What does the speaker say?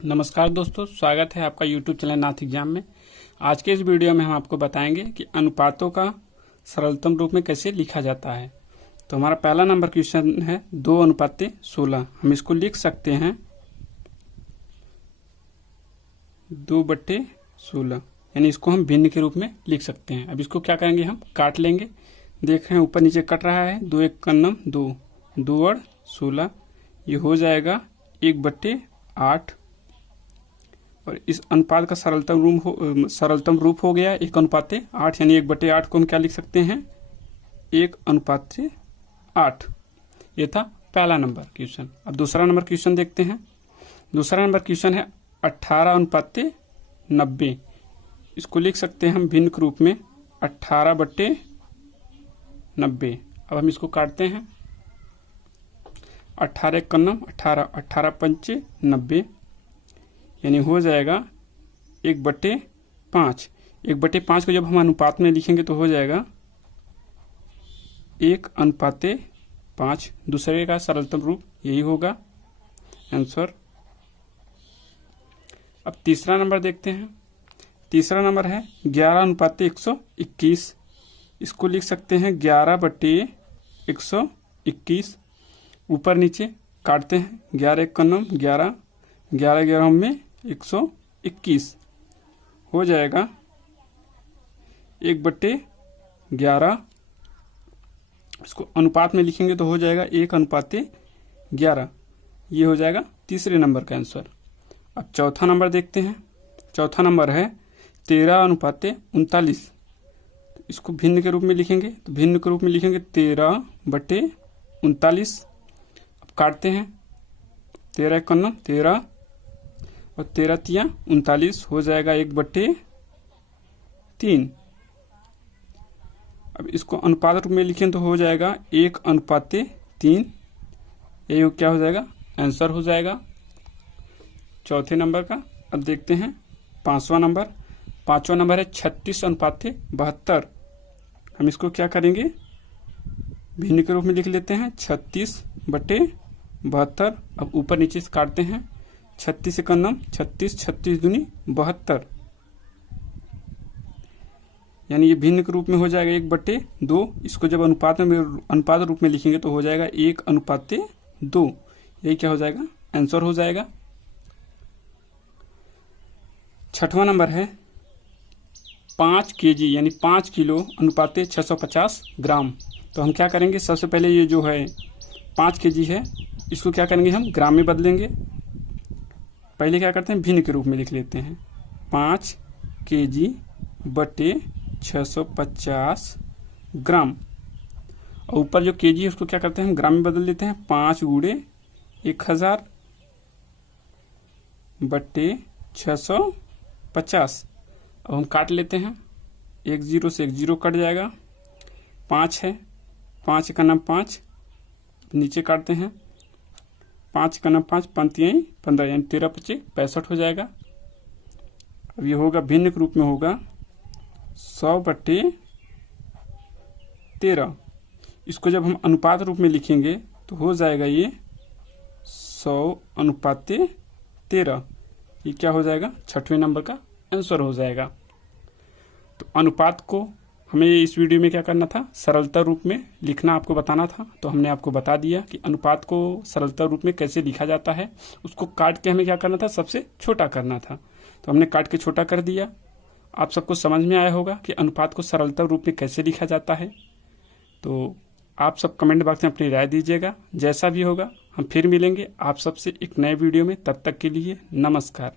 नमस्कार दोस्तों, स्वागत है आपका YouTube चैनल नाथ एग्जाम में। आज के इस वीडियो में हम आपको बताएंगे कि अनुपातों का सरलतम रूप में कैसे लिखा जाता है। तो हमारा पहला नंबर क्वेश्चन है 2:16। हम इसको लिख सकते हैं 2/16, यानी इसको हम भिन्न के रूप में लिख सकते हैं। अब इसको क्या करेंगे, हम काट लेंगे। देख रहे हैं ऊपर नीचे कट रहा है। 2 1 कन्नम 2, 2 और 16, ये हो जाएगा 1/8। और इस अनुपात का सरलतम रूप हो गया 1:8, यानी 1/8 को हम क्या लिख सकते हैं, 1:8। ये था पहला नंबर क्वेश्चन। अब दूसरा नंबर क्वेश्चन देखते हैं। दूसरा नंबर क्वेश्चन है 18:90। इसको लिख सकते हैं हम भिन्न रूप में 18/90। अब हम इसको काटते हैं। 18 1 कन्नम 18, 18 पंचे 90, यानी हो जाएगा 1/5। 1/5 को जब हम अनुपात में लिखेंगे तो हो जाएगा 1:5। दूसरे का सरलतम रूप यही होगा आंसर। अब तीसरा नंबर देखते हैं। तीसरा नंबर है 11:121। इसको लिख सकते हैं 11/121। ऊपर नीचे काटते हैं। 11 1 कन्नम 11, 11 11 में 121 हो जाएगा 1/11। इसको अनुपात में लिखेंगे तो हो जाएगा 1:11। ये हो जाएगा तीसरे नंबर का आंसर। अब चौथा नंबर देखते हैं। चौथा नंबर है 13:39। इसको भिन्न के रूप में लिखेंगे तो भिन्न के रूप में लिखेंगे 13/39। अब काटते हैं। 13 1 कन्नम 13 और 13 तिया 39 हो जाएगा 1/3। अब इसको अनुपात रूप में लिखें तो हो जाएगा 1:3। ये क्या हो जाएगा, आंसर हो जाएगा चौथे नंबर का। अब देखते हैं पांचवा नंबर। पांचवा नंबर है 36:72। हम इसको क्या करेंगे, भिन्न के रूप में लिख लेते हैं 36/72। अब ऊपर नीचे से काटते हैं। 36 कन्नम 36, 36 दूनी 72, यानी ये भिन्न के रूप में हो जाएगा 1/2। इसको जब अनुपात रूप में लिखेंगे तो हो जाएगा 1:2। यही क्या हो जाएगा, आंसर हो जाएगा। छठवां नंबर है 5 kg, यानी 5 किलो अनुपात 650 ग्राम। तो हम क्या करेंगे, सबसे पहले ये जो है 5 kg है, इसको क्या करेंगे, हम ग्राम में बदलेंगे। पहले क्या करते हैं, भिन्न के रूप में लिख लेते हैं 5 kg/650 ग्राम। और ऊपर जो केजी है उसको क्या करते हैं, हम ग्राम में बदल देते हैं। 5 × 1000/650। अब हम काट लेते हैं। 1 0 से 1 0 कट जाएगा। 5 है, 5 का नाम 5, नीचे काटते हैं। 5 का नाम 5, 5 15, यानी 13 25 65 हो जाएगा। अब ये होगा भिन्न के रूप में होगा 100/13। इसको जब हम अनुपात रूप में लिखेंगे तो हो जाएगा ये 100/13। ये क्या हो जाएगा, छठवें नंबर का आंसर हो जाएगा। तो अनुपात को हमें इस वीडियो में क्या करना था, सरलता रूप में लिखना आपको बताना था। तो हमने आपको बता दिया कि अनुपात को सरलता रूप में कैसे लिखा जाता है। उसको काट के हमें क्या करना था, सबसे छोटा करना था। तो हमने काट के छोटा कर दिया। आप सबको समझ में आया होगा कि अनुपात को सरलता रूप में कैसे लिखा जाता है। तो आप सब कमेंट बॉक्स में अपनी राय दीजिएगा। जैसा भी होगा हम फिर मिलेंगे आप सबसे एक नए वीडियो में। तब तक के लिए नमस्कार।